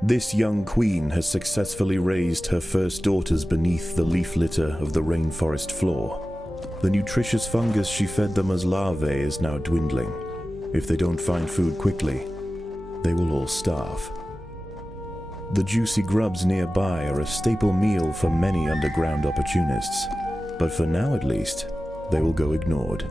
This young queen has successfully raised her first daughters beneath the leaf litter of the rainforest floor. The nutritious fungus she fed them as larvae is now dwindling. If they don't find food quickly, they will all starve. The juicy grubs nearby are a staple meal for many underground opportunists, but for now at least, they will go ignored.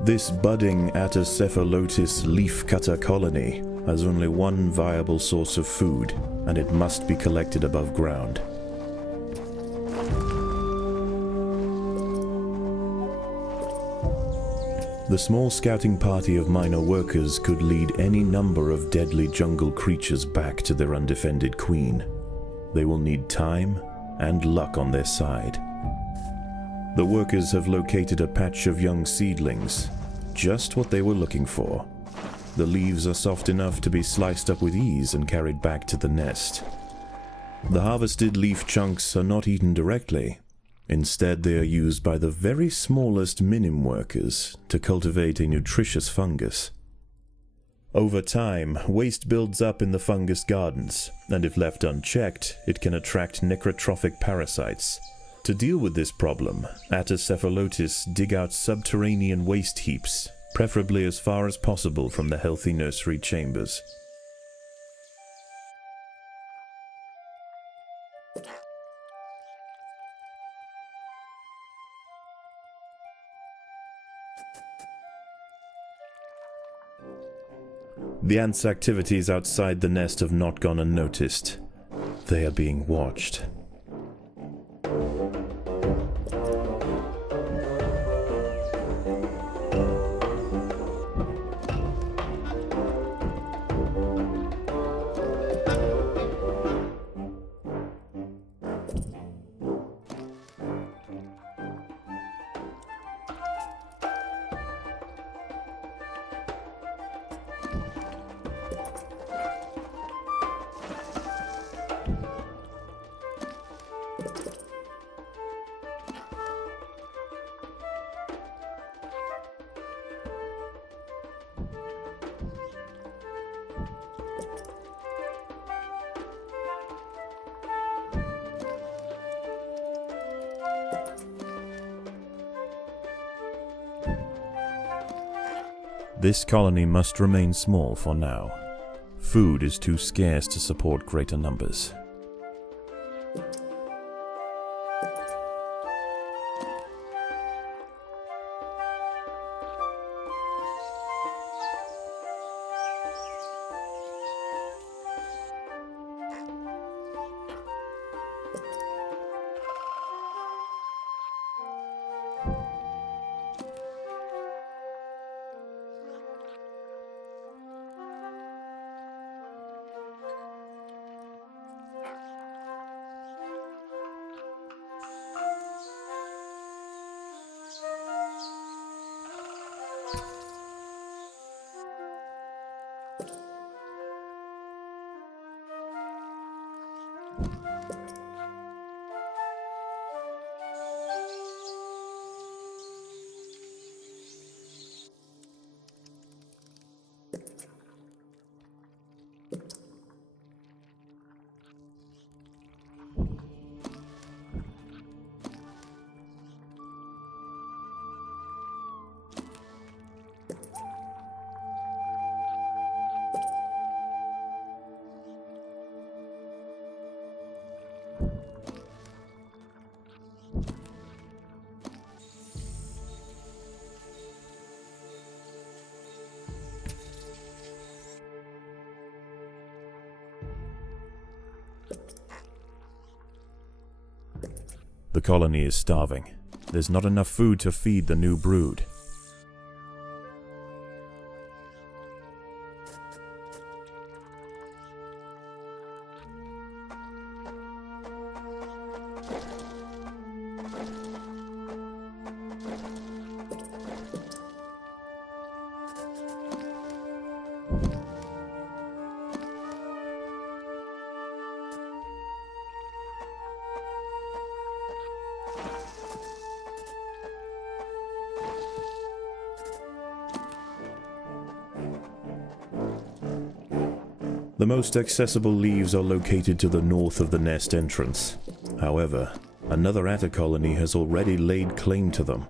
This budding Atacephalotis leafcutter colony has only one viable source of food, and it must be collected above ground. The small scouting party of minor workers could lead any number of deadly jungle creatures back to their undefended queen. They will need time and luck on their side. The workers have located a patch of young seedlings, just what they were looking for. The leaves are soft enough to be sliced up with ease and carried back to the nest. The harvested leaf chunks are not eaten directly. Instead, they are used by the very smallest minim workers to cultivate a nutritious fungus. Over time, waste builds up in the fungus gardens, and if left unchecked, it can attract necrotrophic parasites. To deal with this problem, Atacephalotis dig out subterranean waste heaps, preferably as far as possible from the healthy nursery chambers. The ants' activities outside the nest have not gone unnoticed. They are being watched. This colony must remain small for now. Food is too scarce to support greater numbers. The colony is starving. There's not enough food to feed the new brood. The most accessible leaves are located to the north of the nest entrance. However, another atta colony has already laid claim to them.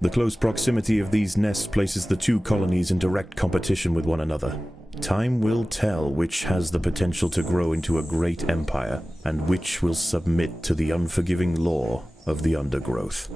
The close proximity of these nests places the two colonies in direct competition with one another. Time will tell which has the potential to grow into a great empire, and which will submit to the unforgiving law of the undergrowth.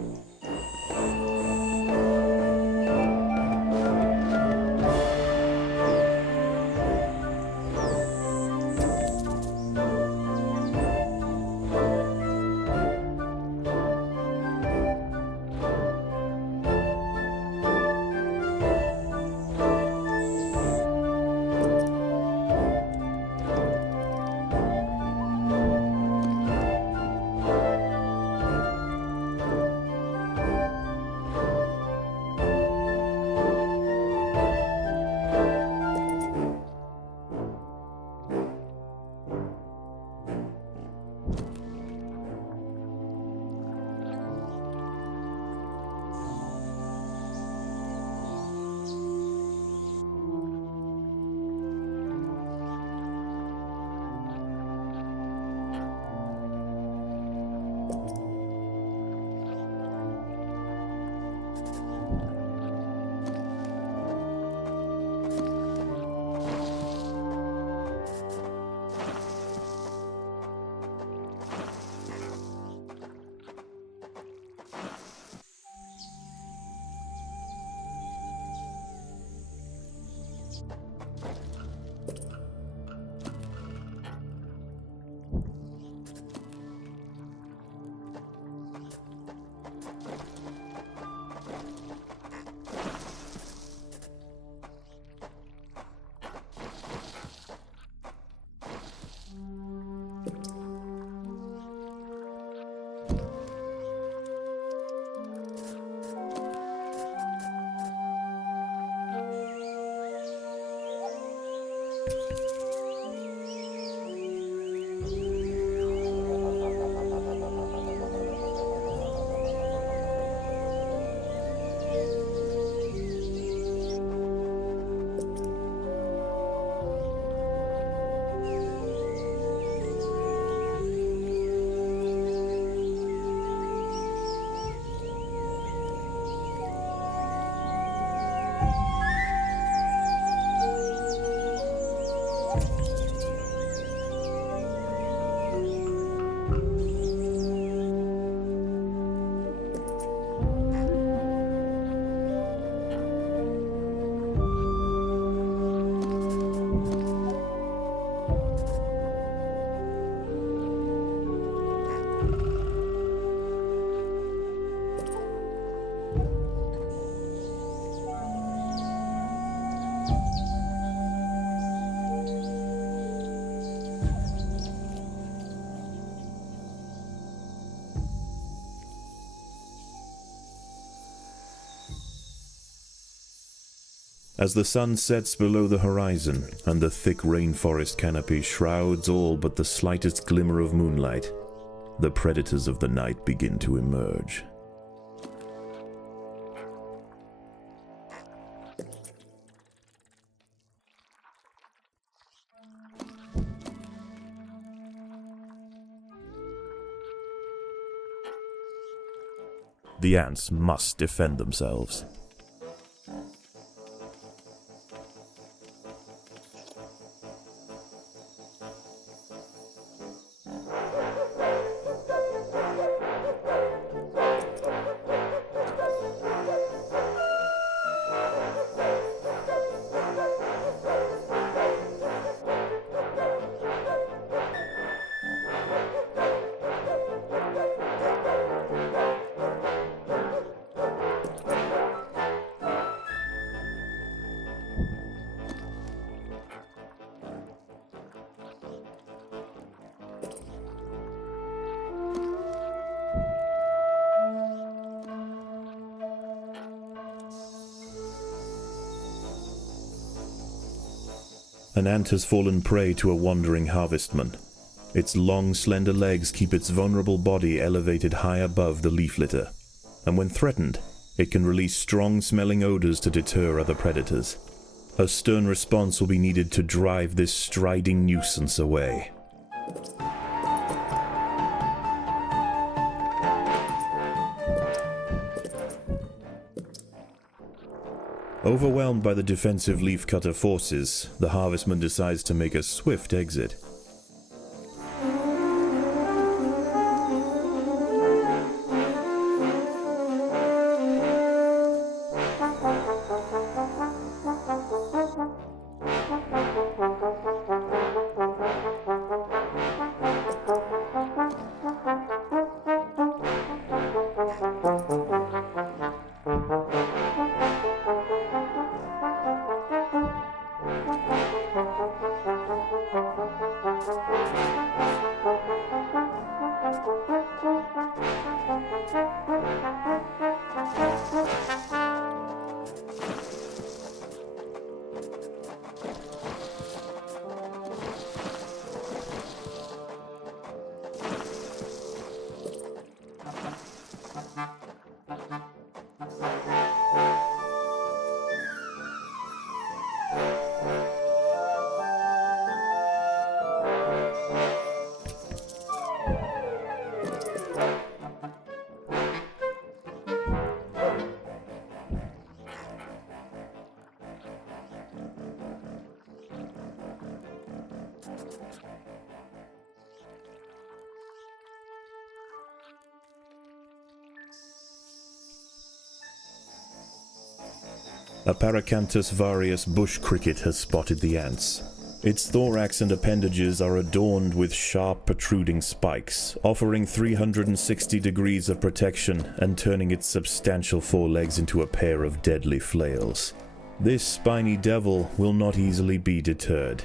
As the sun sets below the horizon, and the thick rainforest canopy shrouds all but the slightest glimmer of moonlight, the predators of the night begin to emerge. The ants must defend themselves. An ant has fallen prey to a wandering harvestman. Its long, slender legs keep its vulnerable body elevated high above the leaf litter, and when threatened, it can release strong-smelling odors to deter other predators. A stern response will be needed to drive this striding nuisance away. Overwhelmed by the defensive leafcutter forces, the harvestman decides to make a swift exit. A Paracanthus varius bush cricket has spotted the ants. Its thorax and appendages are adorned with sharp protruding spikes, offering 360 degrees of protection and turning its substantial forelegs into a pair of deadly flails. This spiny devil will not easily be deterred.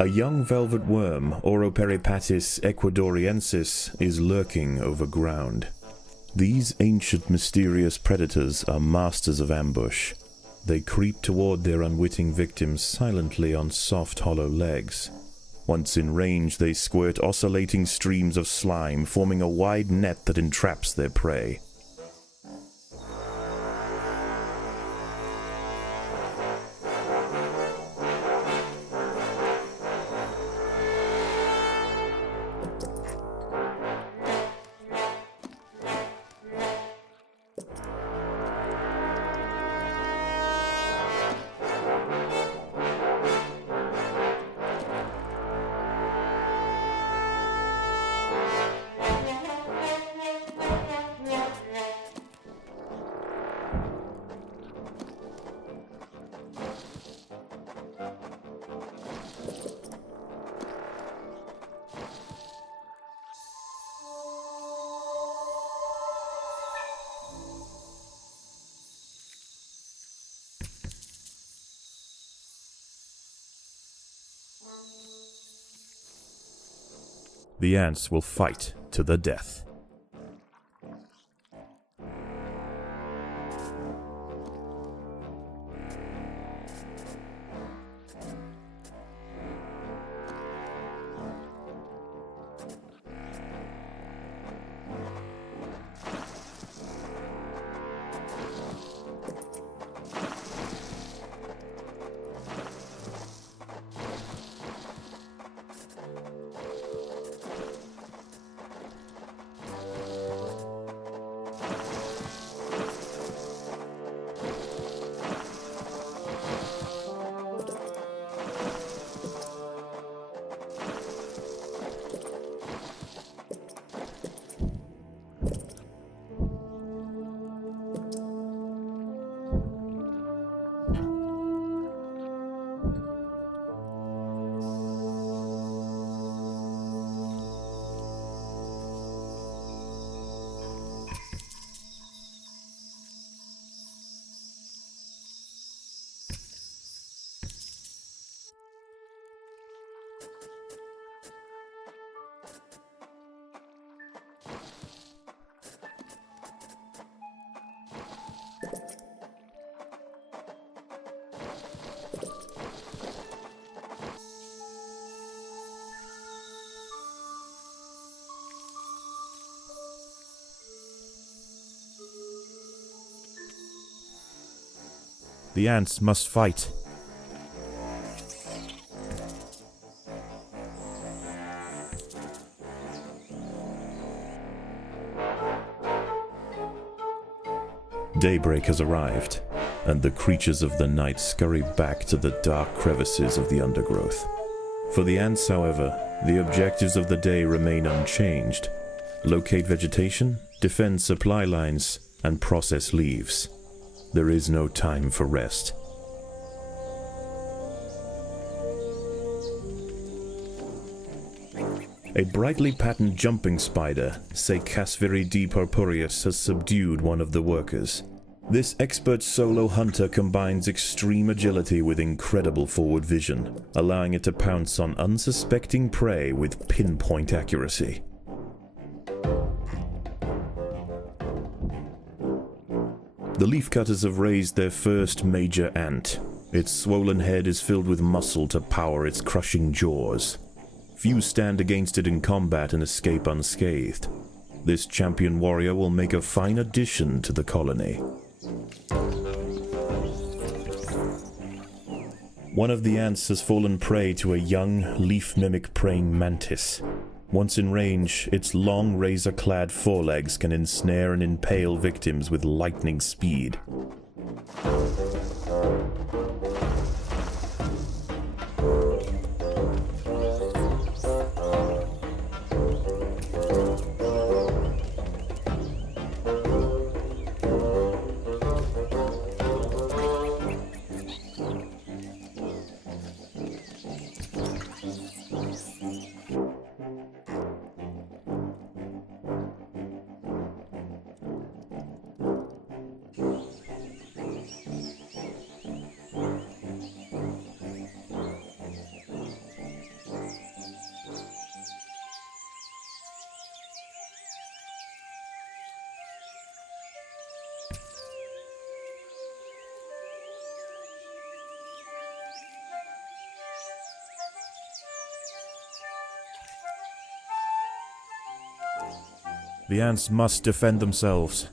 A young velvet worm, Oroperipatis ecuadoriensis, is lurking over ground. These ancient mysterious predators are masters of ambush. They creep toward their unwitting victims silently on soft, hollow legs. Once in range, they squirt oscillating streams of slime, forming a wide net that entraps their prey. The ants will fight to the death. The ants must fight. Daybreak has arrived, and the creatures of the night scurry back to the dark crevices of the undergrowth. For the ants, however, the objectives of the day remain unchanged. Locate vegetation, defend supply lines, and process leaves. There is no time for rest. A brightly patterned jumping spider, Casviri purpureus, has subdued one of the workers. This expert solo hunter combines extreme agility with incredible forward vision, allowing it to pounce on unsuspecting prey with pinpoint accuracy. The leafcutters have raised their first major ant. Its swollen head is filled with muscle to power its crushing jaws. Few stand against it in combat and escape unscathed. This champion warrior will make a fine addition to the colony. One of the ants has fallen prey to a young, leaf-mimic praying mantis. Once in range, its long, razor-clad forelegs can ensnare and impale victims with lightning speed. The ants must defend themselves.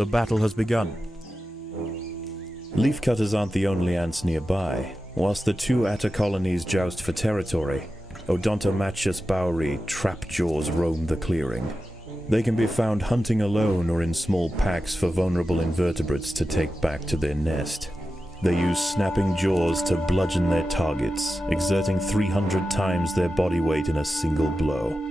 The battle has begun. Leafcutters aren't the only ants nearby. Whilst the two atta colonies joust for territory, Odontomachus bowery trapjaws roam the clearing. They can be found hunting alone or in small packs for vulnerable invertebrates to take back to their nest. They use snapping jaws to bludgeon their targets, exerting 300 times their body weight in a single blow.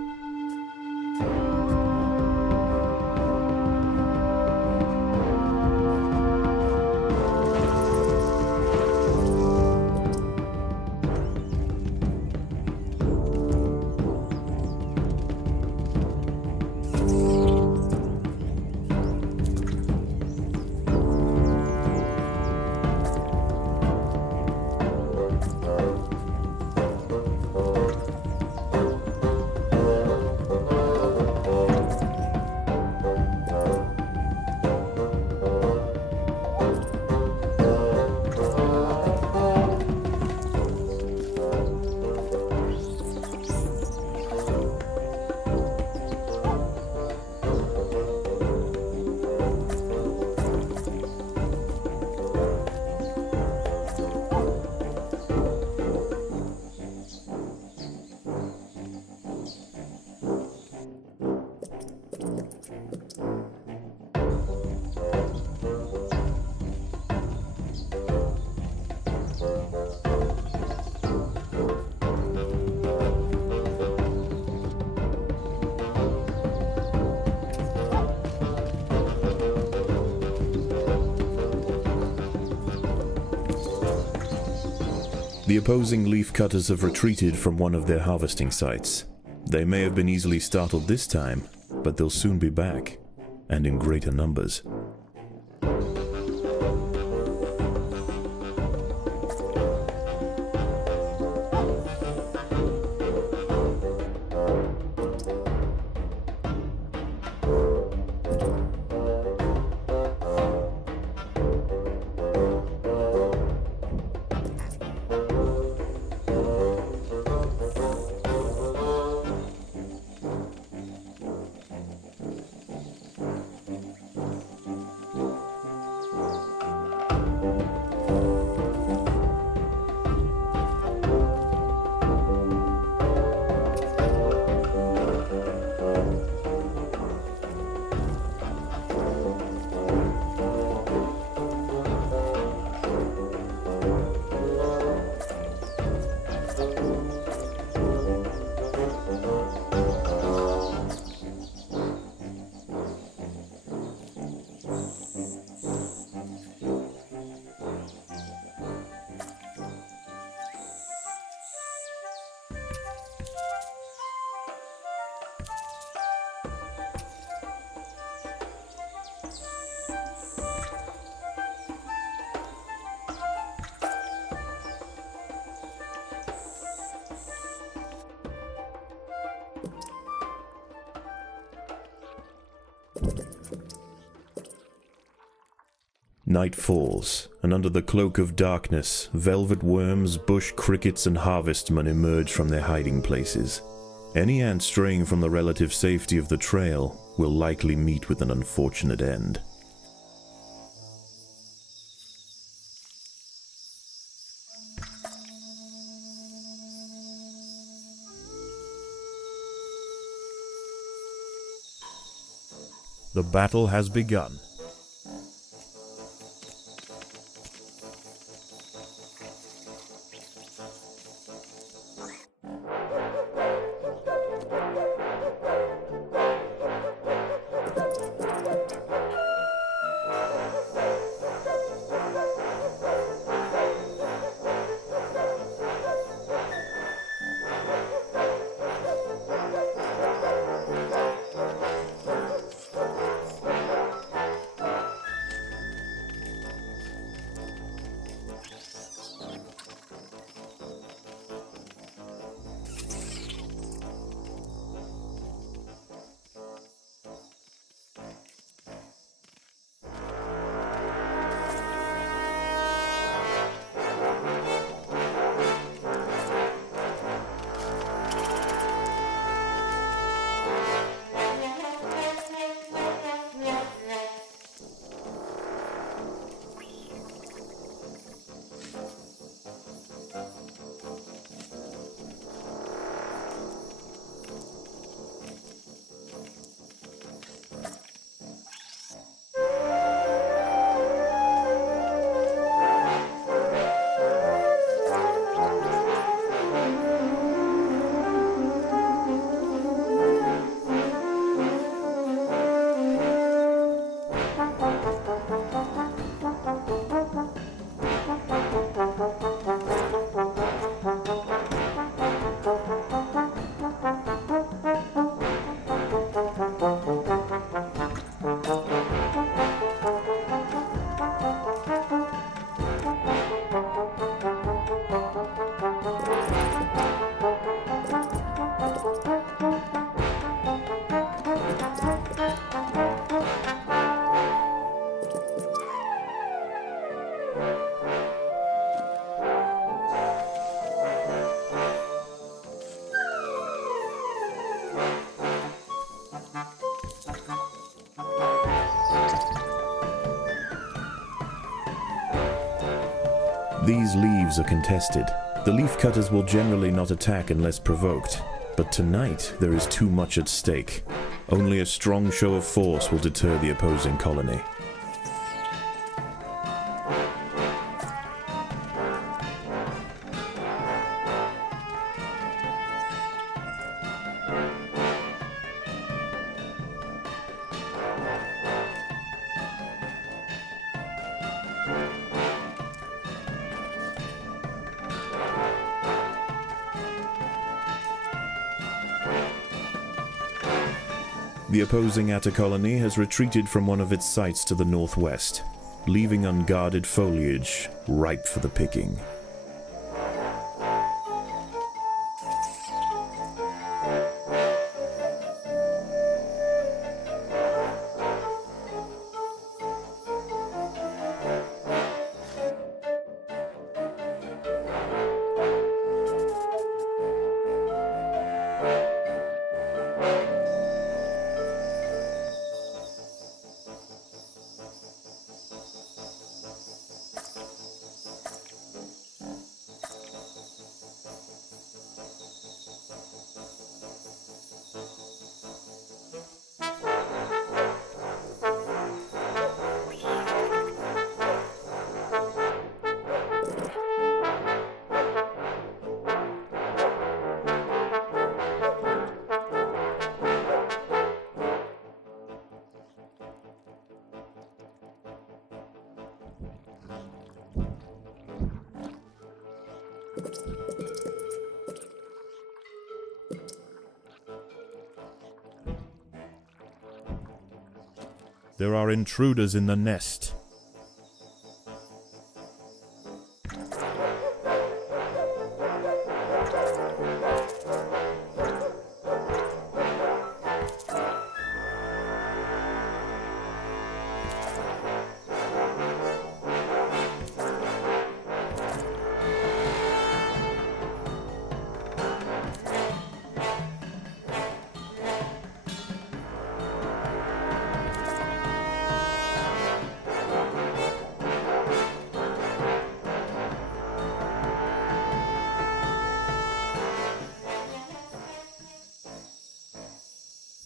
The opposing leafcutters have retreated from one of their harvesting sites. They may have been easily startled this time, but they'll soon be back, and in greater numbers. Night falls, and under the cloak of darkness, velvet worms, bush crickets, and harvestmen emerge from their hiding places. Any ant straying from the relative safety of the trail will likely meet with an unfortunate end. The battle has begun. These leaves are contested. The leafcutters will generally not attack unless provoked, but tonight there is too much at stake. Only a strong show of force will deter the opposing colony. The opposing Atta colony has retreated from one of its sites to the northwest, leaving unguarded foliage ripe for the picking. There are intruders in the nest.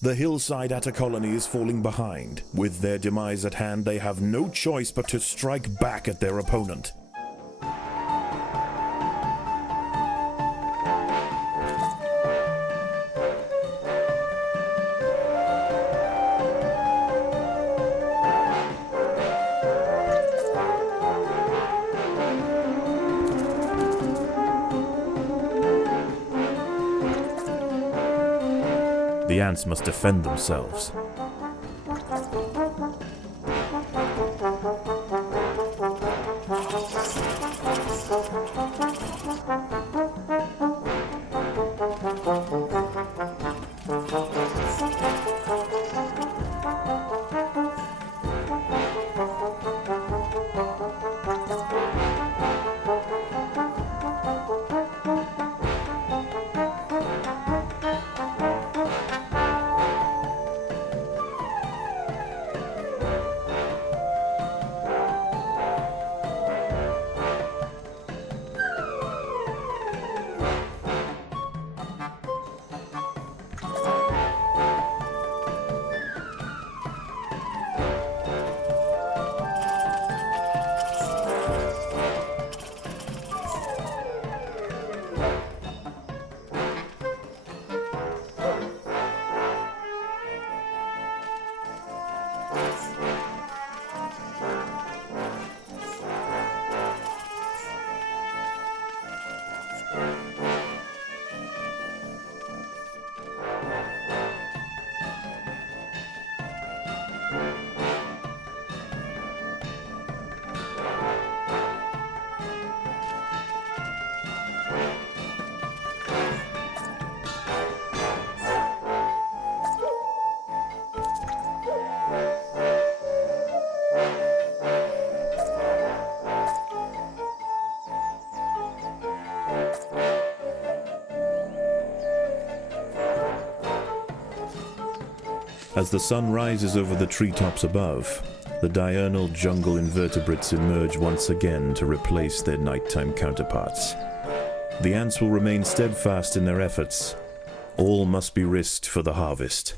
The hillside Atta colony is falling behind. With their demise at hand, they have no choice but to strike back at their opponent. The ants must defend themselves. As the sun rises over the treetops above, the diurnal jungle invertebrates emerge once again to replace their nighttime counterparts. The ants will remain steadfast in their efforts. All must be risked for the harvest.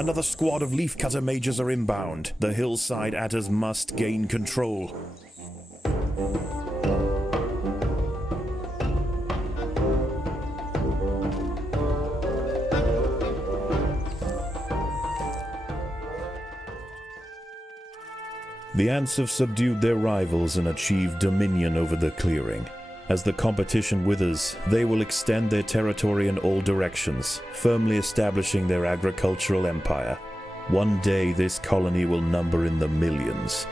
Another squad of leafcutter mages are inbound. The hillside adders must gain control. The ants have subdued their rivals and achieved dominion over the clearing. As the competition withers, they will extend their territory in all directions, firmly establishing their agricultural empire. One day this colony will number in the millions.